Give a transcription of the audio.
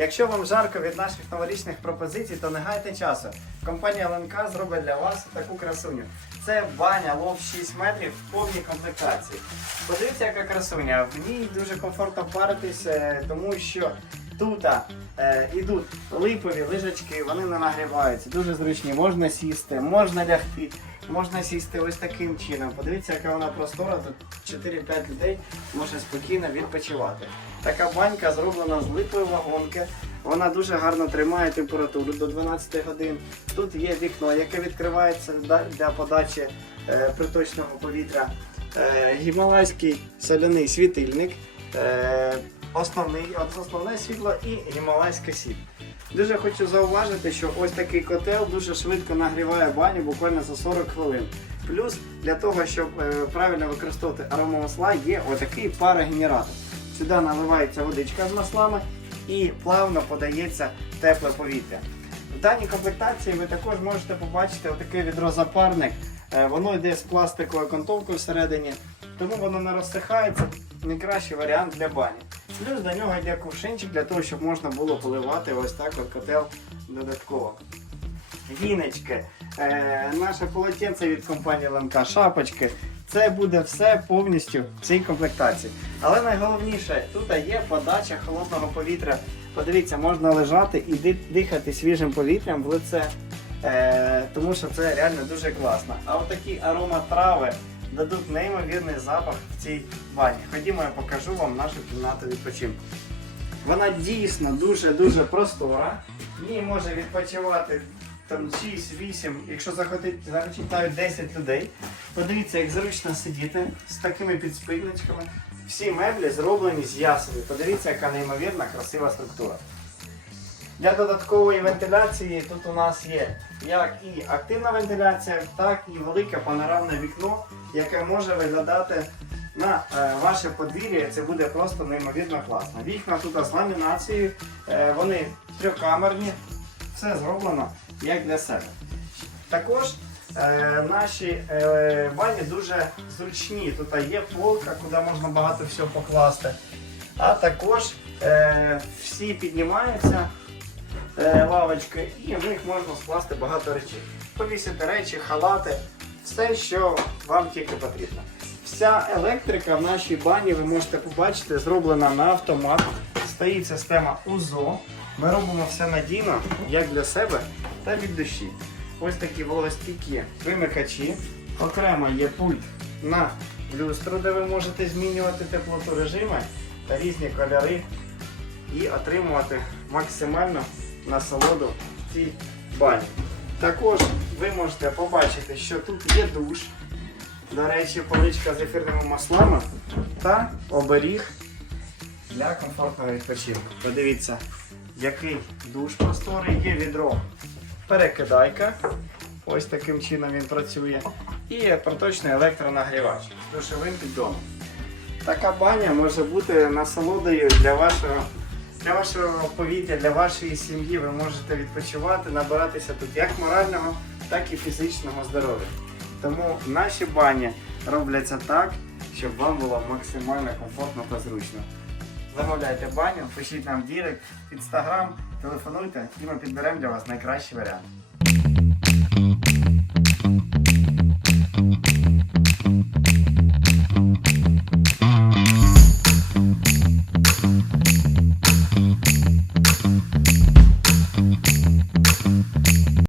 Якщо вам жарко від наших новорічних пропозицій, то не гайте часу. Компанія ЛНК зробить для вас таку красуню. Це баня лов 6 метрів в повній комплектації. Подивіться, яка красуня. В ній дуже комфортно паритись, е, тому що тут е, ідуть липові лижачки, вони не нагріваються. Дуже зручні. Можна сісти, можна лягти, можна сісти ось таким чином. Подивіться, яка вона простора. Тут 4-5 людей може спокійно відпочивати. Така банька зроблена з липової вагонки. Вона дуже гарно тримає температуру до 12 годин. Тут є вікно, яке відкривається для подачі е, приточного повітря. Е, гімалайський соляний світильник, основний, основне світло і гімалайська сіль. Дуже хочу зауважити, що ось такий котел дуже швидко нагріває баню буквально за 40 хвилин. Плюс для того, щоб е, правильно використовувати аромамасла, є отакий парогенератор. Сюди наливається водичка з маслами і плавно подається тепле повітря. В даній комплектації ви також можете побачити отаке відро-запарник. Е, Воно йде з пластиковою окантовкою всередині, тому воно не розсихається. Найкращий варіант для бані. Плюс до нього йде кувшинчик для того, щоб можна було поливати ось так от котел додатково. Віночки, е, наше полотенце від компанії ЛМК, шапочки. Це буде все повністю в цій комплектації. Але найголовніше, тут є подача холодного повітря. Подивіться, можна лежати і дихати свіжим повітрям в лице. Е, тому що це реально дуже класно. А отакі ароматрави дадуть неймовірний запах в цій бані. Ходімо, я покажу вам нашу кімнату відпочинку. Вона дійсно дуже-дуже простора. В ній може відпочивати там 6-8, якщо захотить, захочуть навіть 10 людей. Подивіться, як зручно сидіти з такими підспільничками. Всі меблі зроблені з ясені. Подивіться, яка неймовірна красива структура. Для додаткової вентиляції тут у нас є як і активна вентиляція, так і велике панорамне вікно, яке може виглядати на е, ваше подвір'я. Це буде просто неймовірно класно. Вікна тут з ламінацією, е, вони трьохкамерні, все зроблено як для себе. Також е, наші е, дуже зручні. Тут є полка, куди можна багато всього покласти. А також всі піднімаються лавочки, і в них можна скласти багато речей. Повісити речі, халати, все, що вам тільки потрібно. Вся електрика в нашій бані ви можете побачити, зроблена на автомат. Стоїть система УЗО. Ми робимо все надійно, як для себе, та від душі. Ось такі вологостійкі вимикачі. Окремо є пульт на люстру, де ви можете змінювати теплоту режими та різні кольори і отримувати максимальну насолоду цій бані. Також ви можете побачити, що тут є душ, до речі, поличка з ефірними маслами та оберіг для комфортного відпочинку. Подивіться, який душ просторий, є відро перекидайка. Ось таким чином він працює. І проточний електронагрівач з душовим піддоном. Така баня може бути насолодою для вашого, для вашого повітря, для вашої сім'ї. Ви можете відпочивати, набиратися тут як морального, так і фізичного здоров'я. Тому наші бані робляться так, щоб вам було максимально комфортно та зручно. Замовляйте баню, пишіть нам в дірект, інстаграм, телефонуйте і ми підберемо для вас найкращий варіант.